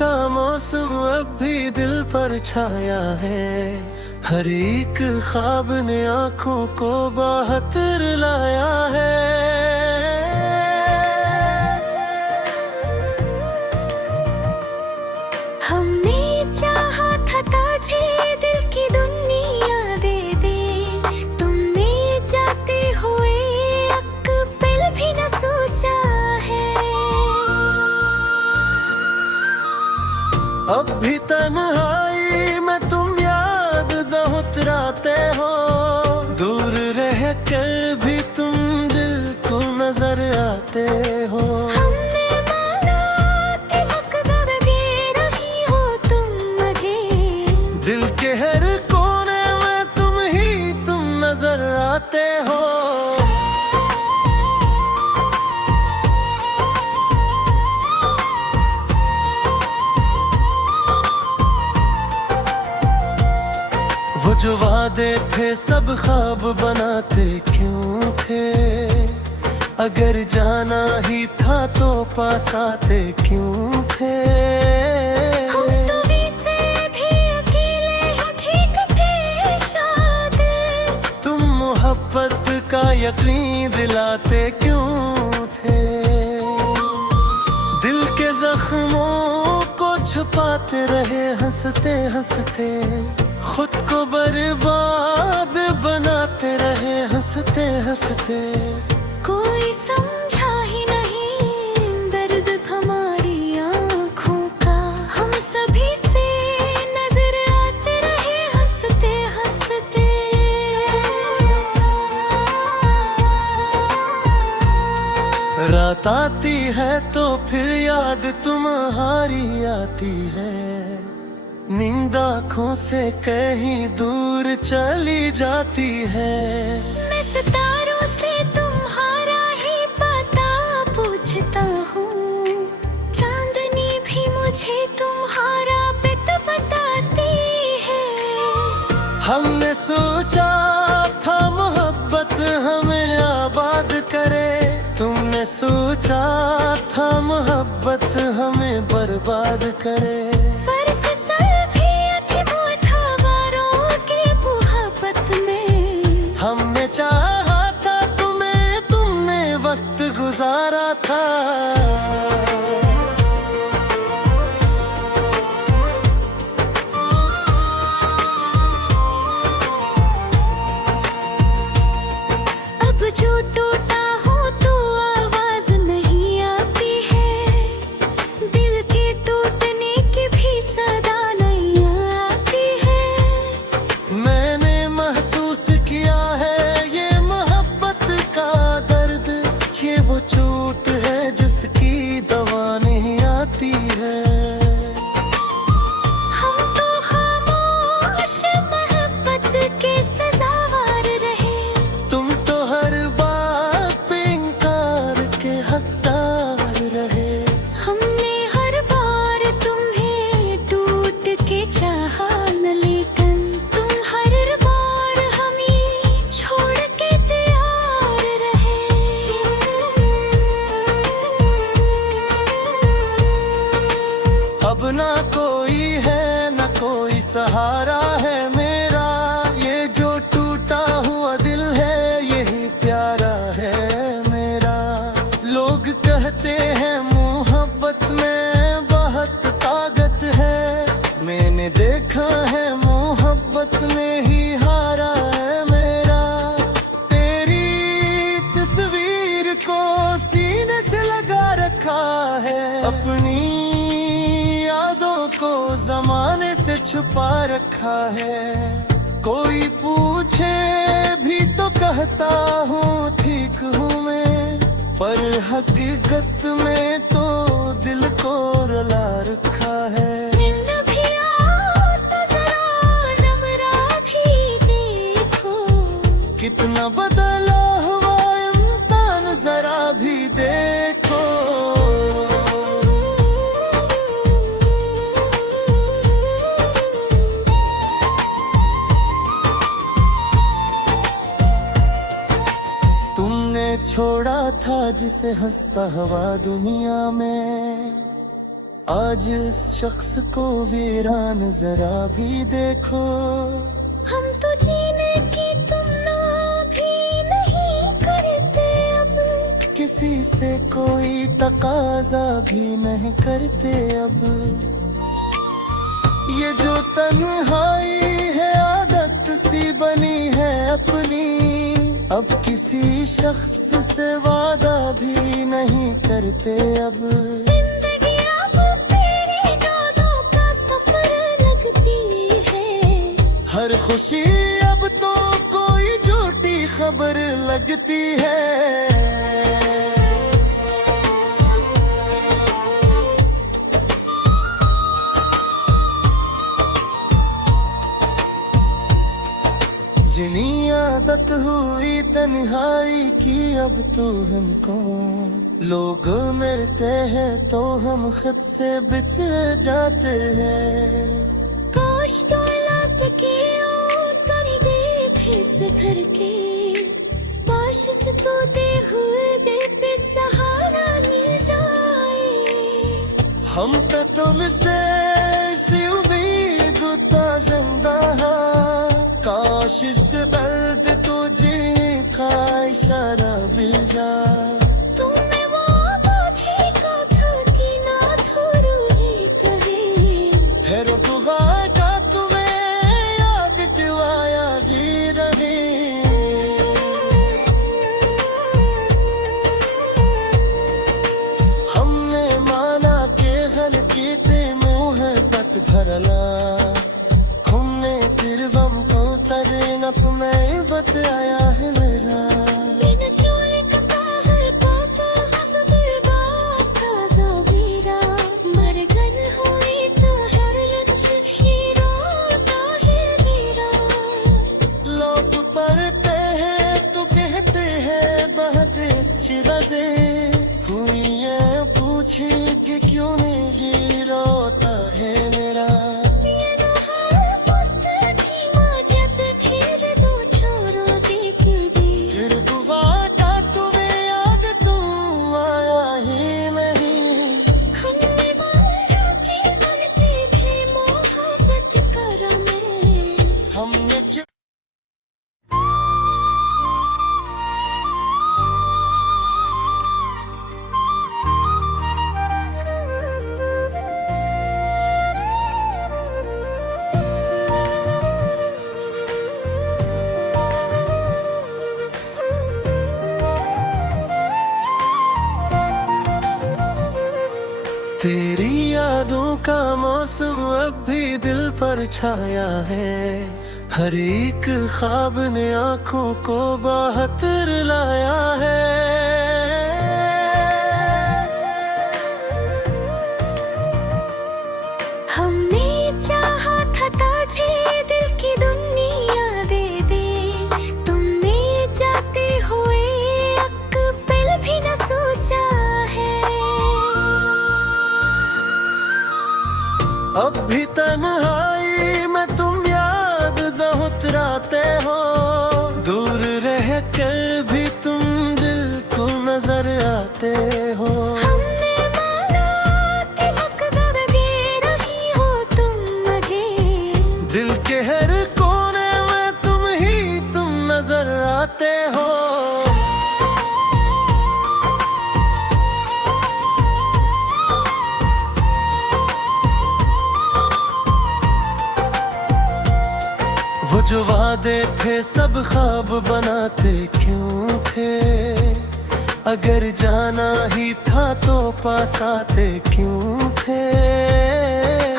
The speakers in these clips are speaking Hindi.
का मौसम अब भी दिल पर छाया है। हर एक ख्वाब ने आंखों को बाहर लाया है। हमने चाहा था तुझे दिल की दुनिया दे दे, तुमने जाते हुए एक पल भी न सोचा है। अब भी तन्हाई में तुम याद दोहराते हो, दूर रह कर भी तुम दिल को नजर आते हो। हमने माना कि हकदार नहीं हो तुम मुझे, दिल के हर कोने में तुम नजर आते हो। वो जो वादे थे सब ख्वाब बनाते क्यों थे, अगर जाना ही था तो पास आते क्यों थे। हम तुम्हीं से भी अकेले हैं, ठीक थे शायद। तुम मोहब्बत का यकीन दिलाते क्यों थे, दिल के जख्मों को छुपाते रहे हंसते हंसते, खुद को बर्बाद बनाते रहे हंसते हंसते। कोई समझा ही नहीं दर्द हमारी आँखों का, हम सभी से नजर आते रहे हंसते हंसते। रात आती है तो फिर याद तुम्हारी आती है, नींद आँखों से कहीं दूर चली जाती है। मैं सितारों से तुम्हारा ही पता पूछता हूँ, चांदनी भी मुझे तुम्हारा पिता बताती है। हमने सोचा था मोहब्बत हमें आबाद करे, तुमने सोचा था मोहब्बत हमें बर्बाद करे। फर्क सिर्फ ये थी वो था वारों की मोहब्बत में, हमने चाहा था तुम्हें, तुमने वक्त गुजारा था। अब जो टूटा हूँ तो आवाज नहीं आती है, दिल के टूटने की भी सदा नहीं आती है। मैंने महसूस किया है ये मोहब्बत का दर्द, ये वो चोट है जिसकी दवा नहीं आती है। हम तो खामोश मोहब्बत के सजावार रहे, तुम तो हर बात पे इनकार के हकदार रहे। हमने हर बार तुम्हें टूट के चाहा न, लेकिन तुम हर बार हमें छोड़ के तैयार रहे। अब ना कोई है ना कोई सहारा है मेरा, ये जो टूटा हुआ दिल है यही प्यारा है मेरा। लोग कहते हैं मोहब्बत में बहुत ताकत है, मैंने देखा है मोहब्बत ने ही हारा है मेरा। तेरी तस्वीर को सीने से लगा रखा है, अपनी यादों को जमाने से छुपा रखा है। कोई पूछे भी तो कहता हूँ ठीक हूँ मैं, पर हकीकत में तो दिल को रुला रखा है। नींद भी आओ तो जरा नमरा भी देखो, कितना बदला हुआ इंसान जरा भी देखो। छोड़ा था जिसे हंसता हुआ दुनिया में, आज इस शख्स को वीरान जरा भी देखो। हम तो जीने की तुमना भी नहीं करते अब, किसी से कोई तकाजा भी नहीं करते अब। ये जो तन्हाई है आदत सी बनी है अपनी, अब किसी शख्स से वादा भी नहीं करते अब। जिंदगी अब तेरे यादों का सफर लगती है, हर खुशी अब तो कोई झूठी खबर लगती है। जिनी आदत हुई तन्हाई की अब तो हमको, लोग मिलते हैं तो हम खुद से बिछड़ जाते हैं। काश दौलत की कर दे फिर से घर के, काश से टूटे हुए दिल पे सहारा मिल जाए। हम पे तुमसे सी उम्मीद ताज़िंदा है, काश इस दर्द तुझे का इशारा मिल जाए। तुम्हें वो बातें का था कि ना थोड़ू ही कहे, फिर फुगार का तुम्हें याद क्यों आया ही रहे। हमने माना के गलती थे मोहब्बत भरला, हमने फिर गम को तरना तुम्हें बताया है मेरा। बिन चोरी का है पापा हसद बात का ज़बीरा, मर गन हुई तो हर लफ्ज़ ही रोता है मेरा। लोग पढ़ते हैं तो कहते हैं बहुत अच्छी बातें हुई है, पूछे कि क्यों नहीं रोता है मेरा। ये न है पुत्र थी माँ जब फिर दो छोरों देख दी, फिर बुआ का तुम्हें याद तुम आया ही नहीं। हमने बारों की गलती भी मोहब्बत करा में, हमने जो तेरी यादों का मौसम अब भी दिल पर छाया है, हर एक ख्वाब ने आंखों को बाहर लाया है। हमने चाहा था तुझे दिल की दुनिया दे दे, तुमने जाते हुए एक पल भी न सोचा है। अब भी तन्हाई में तुम याद दोहराते हो, दूर रह कर भी तुम दिल को नजर आते हो। हमने माना कि हकदार वगैरह ही हो तुम मगे, दिल के हर कोने में तुम नजर आते हो। वो जो वादे थे सब ख्वाब बनाते क्यों थे, अगर जाना ही था तो पास आते क्यों थे।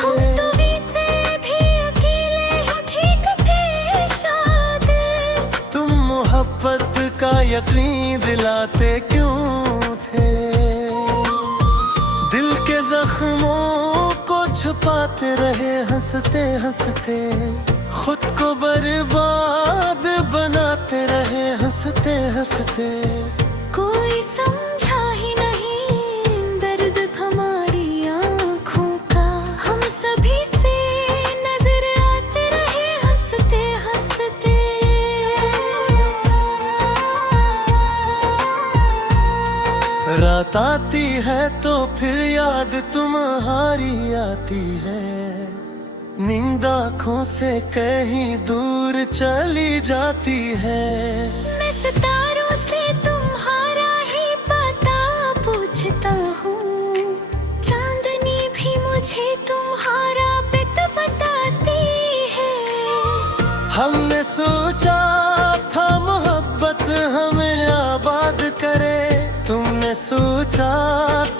हम तुम्हीं से भी अकेले हो ठीक पेश आते, तुम मोहब्बत का यकीन दिलाते क्यों थे। दिल के जख्मों को छुपाते रहे हंसते हंसते, खुद को बर्बाद बनाते रहे हंसते हंसते। कोई समझा ही नहीं दर्द हमारी आँखों का, हम सभी से नजर आते रहे हंसते हंसते। रात सताती है तो फिर याद तुम्हारी आती है। नींद आँखों से कहीं दूर चली जाती है। मैं सितारों से तुम्हारा ही पता पूछता हूँ, चांदनी भी मुझे तुम्हारा पिट बताती है। हमने सोचा था मोहब्बत हमें आबाद करे, तुमने सोचा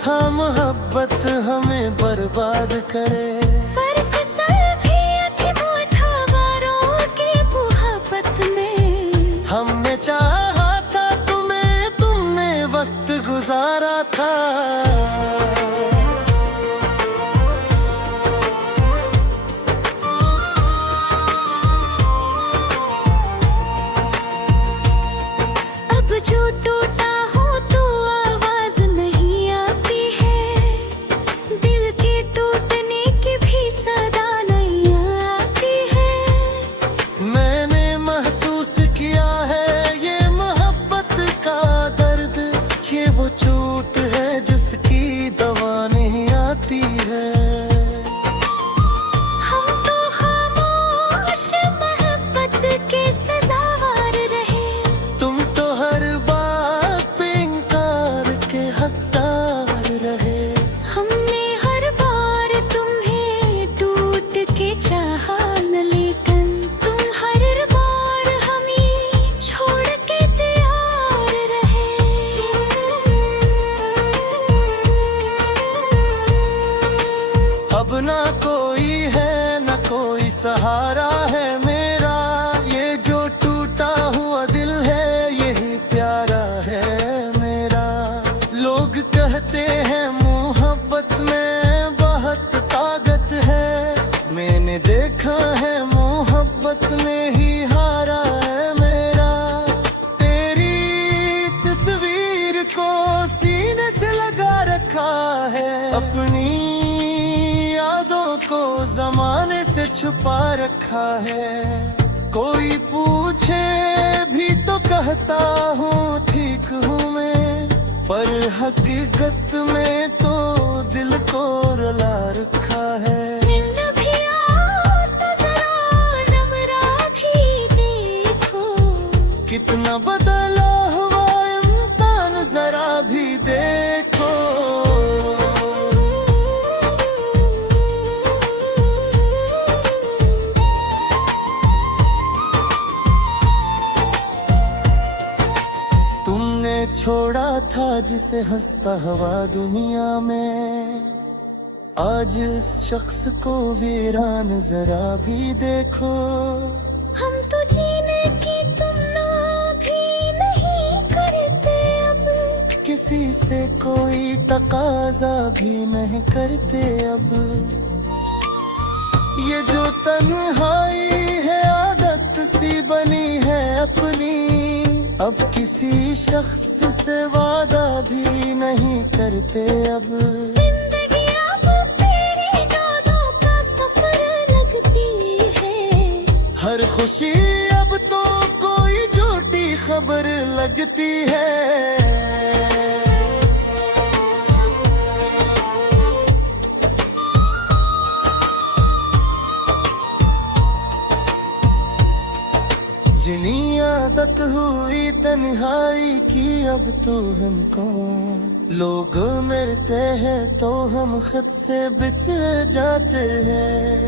था मोहब्बत हमें बर्बाद करे। फर्क सिर्फ ये वो था बारों की मोहब्बत में। हमने चाहा था तुम्हें, तुमने वक्त गुजारा था। अब जो टूटा हो तो आवाज नहीं आती है, दिल के टूटने की भी सदा नहीं आती है। मैंने महसूस किया है ये मोहब्बत का दर्द, ये वो चोट है जिसकी दवा नहीं आती है। हम तो खामोश मोहब्बत के सजावार रहे, तुम तो हर बात पे इनकार के हकदार रहे। हमने हर बार तुम्हें टूट के चाहा न, लेकिन तुम हर बार हमें छोड़ के तैयार रहे। अब ना कोई है ना कोई सहारा है मेरा, ये जो टूटा हुआ दिल है यही प्यारा है मेरा। लोग कहते हैं मोहब्बत में बहुत ताकत है, मैंने देखा है मोहब्बत ने ही हारा है मेरा। तेरी तस्वीर को सीने से लगा रखा है, अपनी यादों को जमाने से छुपा रखा है। कोई पूछे भी तो कहता हूँ ठीक हूँ मैं, पर हकीकत में तो दिल को रुला रखा है। दिल भी आओ तो जरा नमरा भी देखो, कितना बदला हुआ इंसान जरा भी देखो। तुमने छोड़ा था जिसे हंसता हुआ दुनिया में, आज इस शख्स को वीरान जरा भी देखो। हम तो जीने की तुमना भी नहीं करते अब, किसी से कोई तकाजा भी नहीं करते अब। ये जो तन्हाई है आदत सी बनी है अपनी, अब किसी शख्स से वादा भी नहीं करते अब। जिंदगी अब तेरे यादों का सफर लगती है, हर खुशी अब तो कोई झूठी खबर लगती है। जितनी आदत हुई तन्हाई की अब तो हमको, लोग मिलते हैं तो हम खुद से बिछड़ जाते हैं।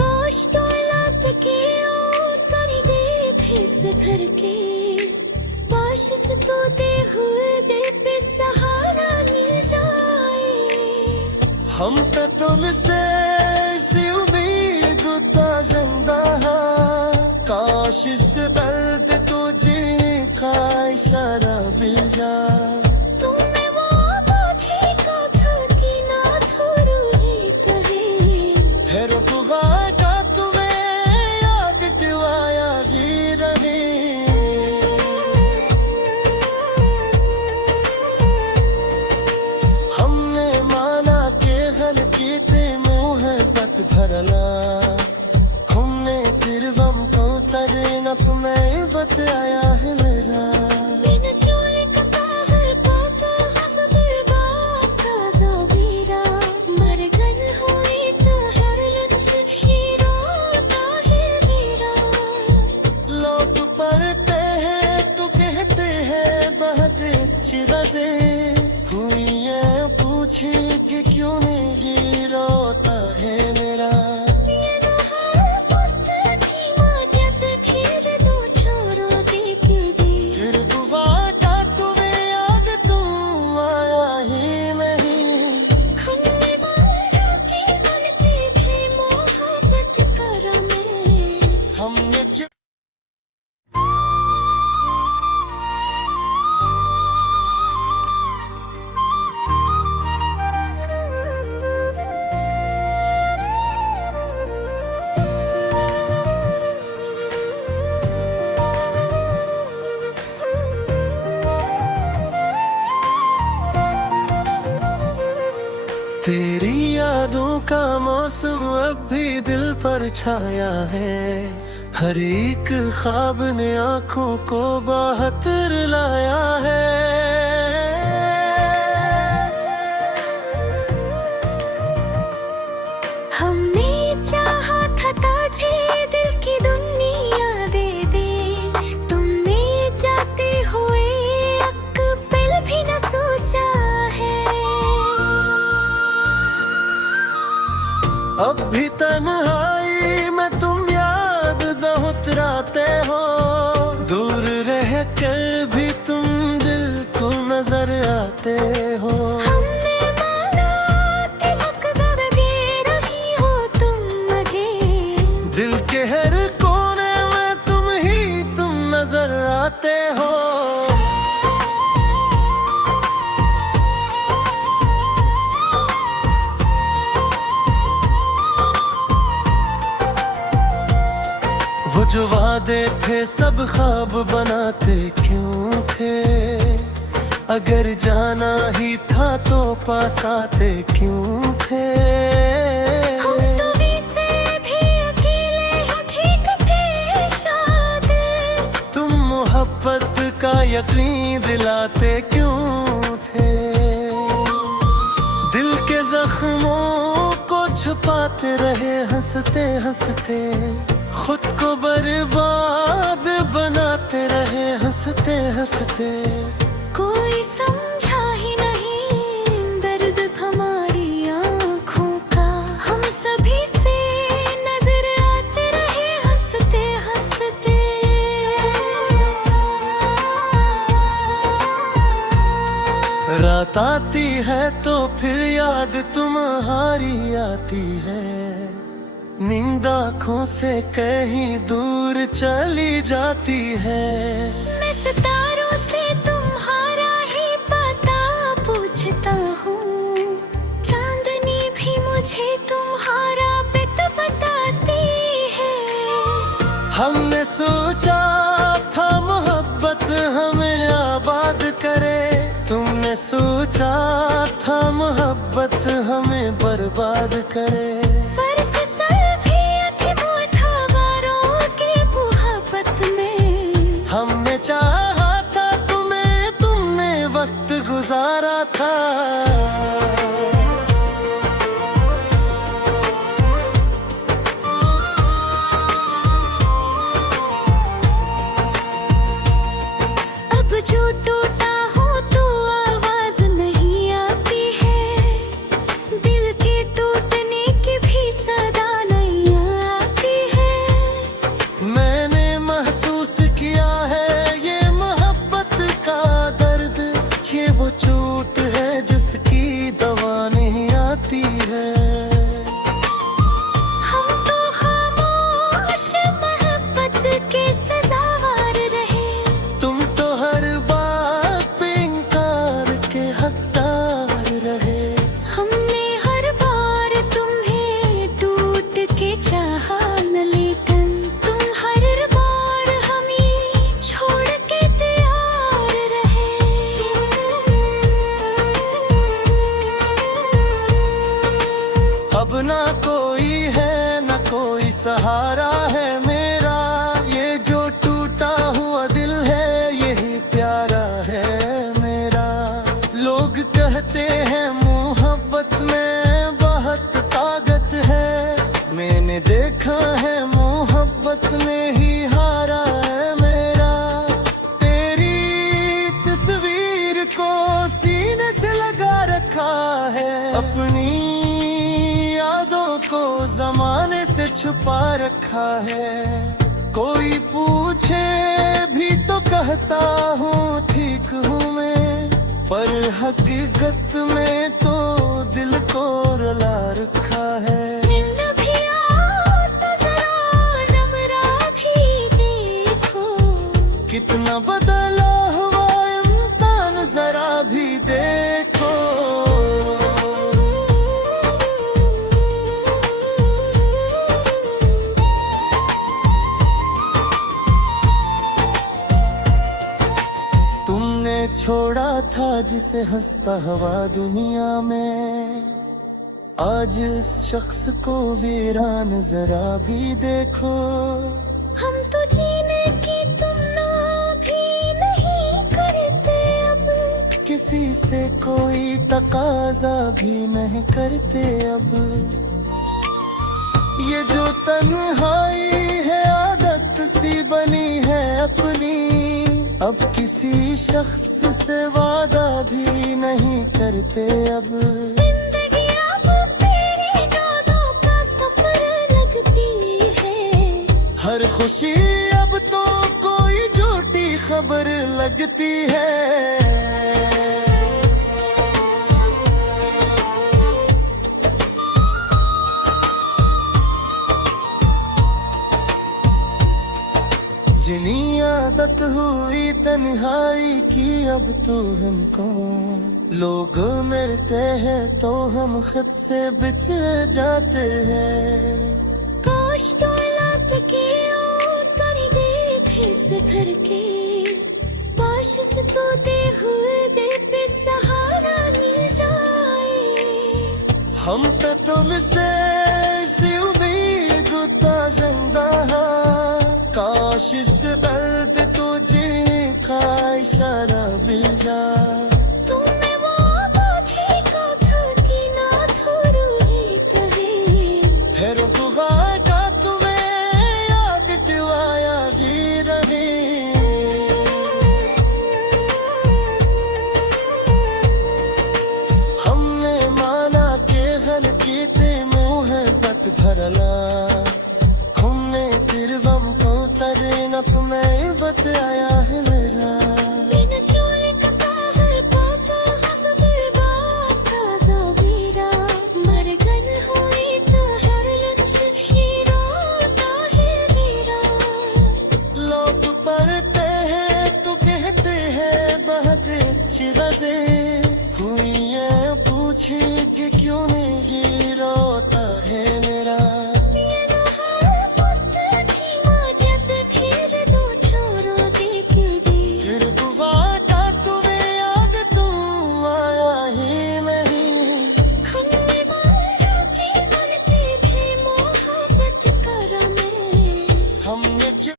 काश दौलत के कर दे फिर से घर के, पास से तोते हुए दिल पे सहारा मिल जाए। हम पे तुमसे सी उम्मीद ताज़िंदा है, काश इस दर्द तुझे का इशारा मिल जाए। तुमने वो बातें कहा कि ना थोरू ही कहे, फिर फुगा का तुम्हें याद दिवाया ही रहे। हमने माना के गलती थी मोहब्बत भरना, हमने फिर गम को तरे न तुम्हें बताया है मेरा। बिन चोरी का है तो हंस छीन के क्यों नहीं रोता है मेरा। फिर बुआ का तुम्हें याद तुम आया ही नहीं। हमने जो तेरी यादों का मौसम अब भी दिल पर छाया है। हर एक ख्वाब ने आंखों को बाहर लाया है। हमने चाहा था तुझे दिल की दुनिया दे दे, तुमने जाते हुए एक पल भी न सोचा है। अब भी तन्हाई में तुम याद दोहराते हो। दूर रह कर भी तुम दिल को नजर आते हो। हमने माना कि हकदार रही हो तुम मगे, दिल के हर कोने में तुम नजर आते हो। वो जो वादे थे सब ख्वाब बनाते क्यों थे। अगर जाना ही था तो पास आते क्यों थे। हम तुम्हीं से भी अकेले हो ठीक थे शायद। तुम मोहब्बत का यकीन दिलाते क्यों थे। दिल के जख्मों को छुपाते रहे हंसते हंसते। खुद को बर्बाद बनाते रहे हंसते हंसते। कोई समझा ही नहीं दर्द हमारी आँखों का। हम सभी से नजर आते रहे हंसते हंसते। रात आती है तो फिर याद तुम्हारी आती है। नींद आँखों से कहीं दूर चली जाती है। मैं सितारों से तुम्हारा ही पता पूछता हूँ। चांदनी भी मुझे तुम्हारा पिट बताती है। हमने सोचा था मोहब्बत हमें आबाद करे। तुमने सोचा था मोहब्बत हमें बर्बाद करे। फर्क सिर्फ ये कि वो था बारों की मोहब्बत में। हमने चाहा था तुम्हें, तुमने वक्त गुजारा था। अब जो टूटा हो तो आवाज नहीं आती है। दिल के टूटने की भी सदा नहीं आती है। मैंने महसूस किया है ये मोहब्बत का दर्द। ये वो चोट है जिसके छुपा रखा है। कोई पूछे भी तो कहता हूँ ठीक हूँ मैं, पर हकीकत में तो दिल को रुला रखा है। मिल भी आओ तो जरा नमरा भी देखो, कितना बदला हुआ इंसान जरा भी देखो। तुमने छोड़ा था जिसे हंसता हवा दुनिया में, आज इस शख्स को वीरान जरा भी देखो। हम तो जीने की तुमना भी नहीं करते अब, किसी से कोई तकाजा भी नहीं करते अब। ये जो तन्हाई है आदत सी बनी है अपनी, अब किसी शख्स से वादा भी नहीं करते अब। जिंदगी अब तेरी यादों का सफर लगती है, हर खुशी अब तो कोई झूठी खबर लगती है। जिनी आदत हुई तन्हाई की अब तो हमको, लोग मिलते हैं तो हम खुद से बिछड़ जाते हैं। काश दौलत की ओर कर दे फिर से भर के, पास से तोते हुए दिल पे सहारा मिल जाए। हम तो तुमसे इसी उम्मीद ताज़िंदा है, काश इस दर्द तुझे का इशारा मिल जाए। तुमने वो बातें कहा कि ना छोड़ू ही कहे, फिर खुदा का तुम्हें याद दिवाया ही रहे। हमने माना के गलती थी मोहब्बत भरला, हमने फिर गम को तरना तुम्हें बताया है मेरा। बिन चोरी का कहर पाता हसद बात का ज़बीरा, मरगन हुई तो हर लफ्ज़ ही रोता है मेरा। लोग पढ़ते हैं तो कहते हैं बहुत अच्छी वजह हुई है, पूछे कि क्यों नहीं रोता है मेरा। ये न है पुत्र थी माँ जब फिर दो छोरों देख दी, फिर बुआ का तुम्हें याद तुम आया ही नहीं। हमने बारों की गलती भी मोहब्बत करा मैं। हमने जो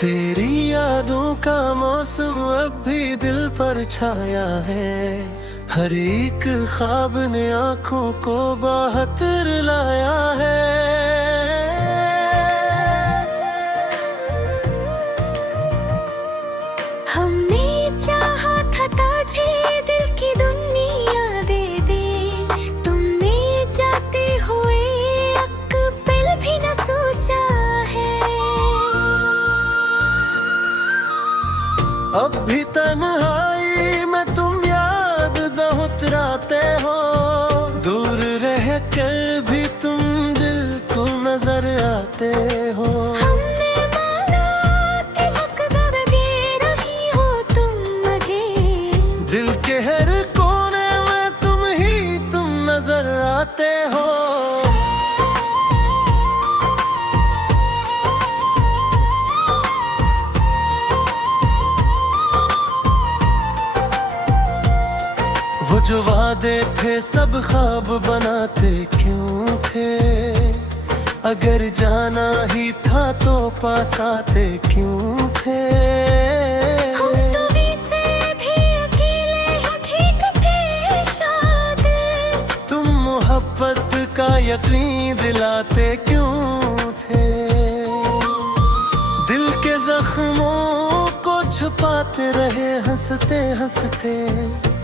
तेरी यादों का मौसम अब भी दिल पर छाया है, हर एक ख्वाब ने आंखों को बाहर लाया है। हमने चाहा था तुझे दिल की दुनिया दे दे, तुमने जाते हुए एक पल भी न सोचा है। अब भी तन्हाई में तुम याद दोहराते हो, दूर रह कर भी तुम दिल को नजर आते हो। हमने माना कि हकदार गे रही हो तुम मगे, दिल के हर कोने में तुम नजर आते हो। वो जो वादे थे सब ख्वाब बनाते क्यों थे, अगर जाना ही था तो पास आते क्यों थे। हम तुम्हीं से भी मोहब्बत का यकीन दिलाते क्यों थे। दिल के जख्मों को छुपाते रहे हंसते हंसते,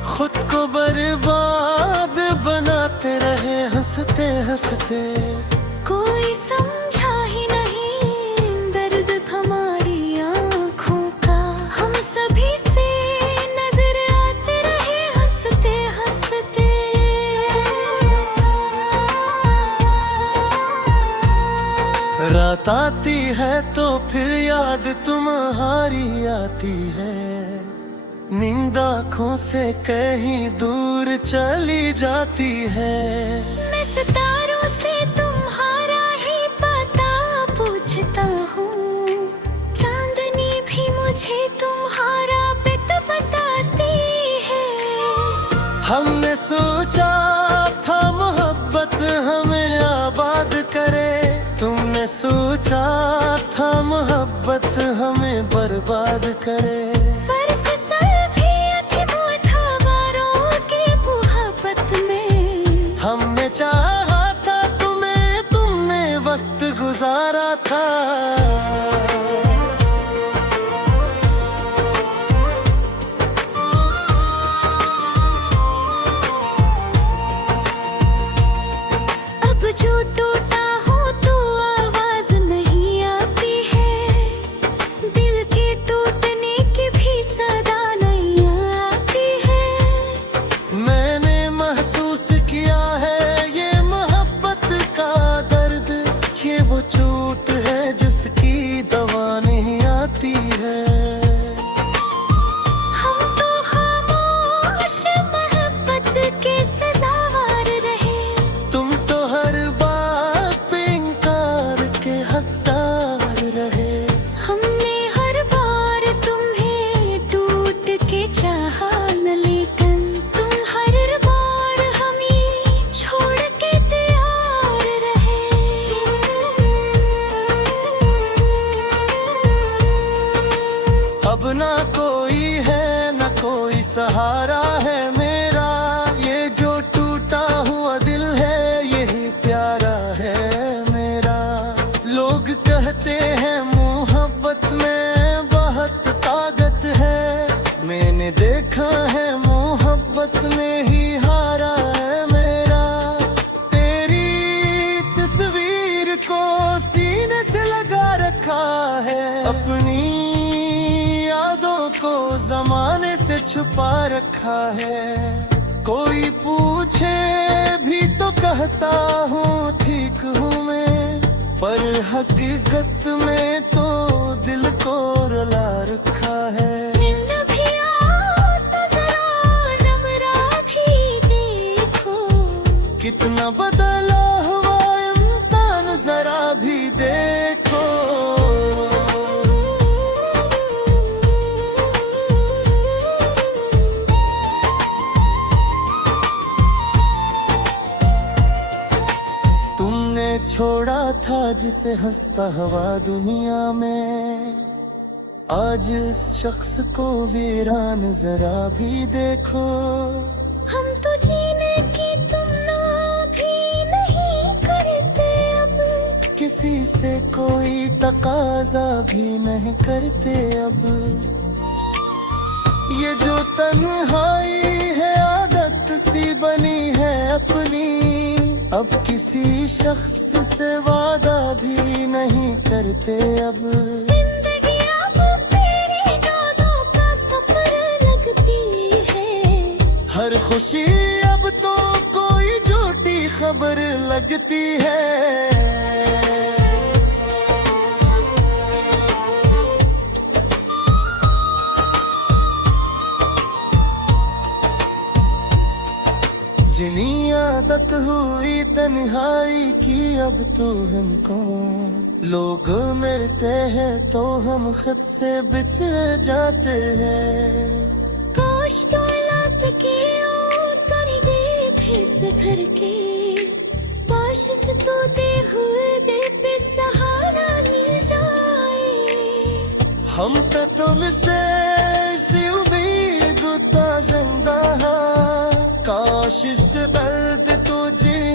खुद को बर्बाद बनाते रहे हंसते हंसते। कोई समझा ही नहीं दर्द हमारी आँखों का, हम सभी से नजर आते रहे हंसते हंसते। रात आती है तो फिर याद तुम्हारी आती है, नींद आँखों से कहीं दूर चली जाती है। मैं सितारों से तुम्हारा ही पता पूछता हूँ, चांदनी भी मुझे तुम्हारा पिता बताती है। हमने सोचा था मोहब्बत हमें आबाद करे, तुमने सोचा था मोहब्बत हमें बर्बाद करे। फर्क सिर्फ ये थी वो था वारों की मोहब्बत में। हमने चाहा था तुम्हें, तुमने वक्त गुजारा था। अब जो टूटा हूँ तो आवाज नहीं आती है, दिल के टूटने की भी सदा नहीं आती है। मैंने महसूस किया है ये मोहब्बत का दर्द, ये वो चोट है जिसकी दवा नहीं आती है। हम तो खामोश मोहब्बत के सजावार रहे, तुम तो हर बात पे इनकार के हकदार रहे। हमने हर बार तुम्हें टूट के चाहा न, लेकिन तुम हर बार हमें छोड़ के तैयार रहे। अब ना कोई है ना कोई सहारा है मेरा, ये जो टूटा हुआ दिल है यही प्यारा है मेरा। लोग कहते हैं मोहब्बत में बहुत ताकत है, मैंने देखा है मोहब्बत ने ही हारा है मेरा। तेरी तस्वीर को सीने से लगा रखा है, अपनी यादों को जमाने से छुपा रखा है। कोई पूछे भी तो कहता हूँ ठीक हूँ मैं, पर हकीकत में तो दिल को रुला रखा है। दिल भी आओ तो जरा नमरा भी देखो, कितना बदला हुआ इंसान जरा भी देखो। तुमने छोड़ा था जिसे हंसता हवा दुनिया में, आज इस शख्स को वीरान जरा भी देखो। हम तो जीने की तुमना भी नहीं करते अब, किसी से कोई तकाजा भी नहीं करते अब। ये जो तन्हाई है आदत सी बनी है अपनी, अब किसी शख्स से वादा भी नहीं करते अब। जिंदगी अब तेरी यादों का सफर लगती है, हर खुशी अब तो कोई झूठी खबर लगती है। जितनी आदत हुई तन्हाई की अब तो हमको, लोग मिलते हैं तो हम खुद से बिछड़ जाते हैं। काश दौलत के कर दे फिर से घर के, पास से तोते हुए दिल पे सहारा मिल जाए। हम तो तुमसे इसी उम्मीद ता जिंदा, काश इस दर्द तुझे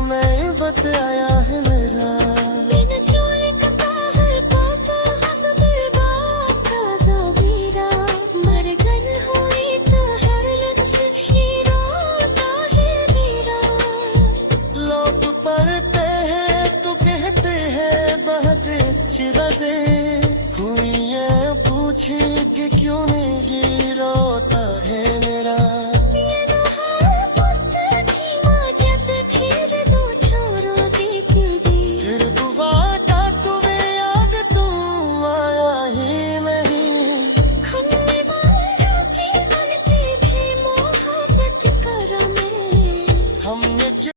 मैं बताया है मेरा बिन चोले का है पापा हसब बाप का ज़बीरा मरगन हुई तो हरलन से हीरो ताहिरीरा लोग पढ़ते हैं तो कहते हैं बहुत अच्छी रजे हुई है पूछे कि क्यों नहीं रोता है मेरा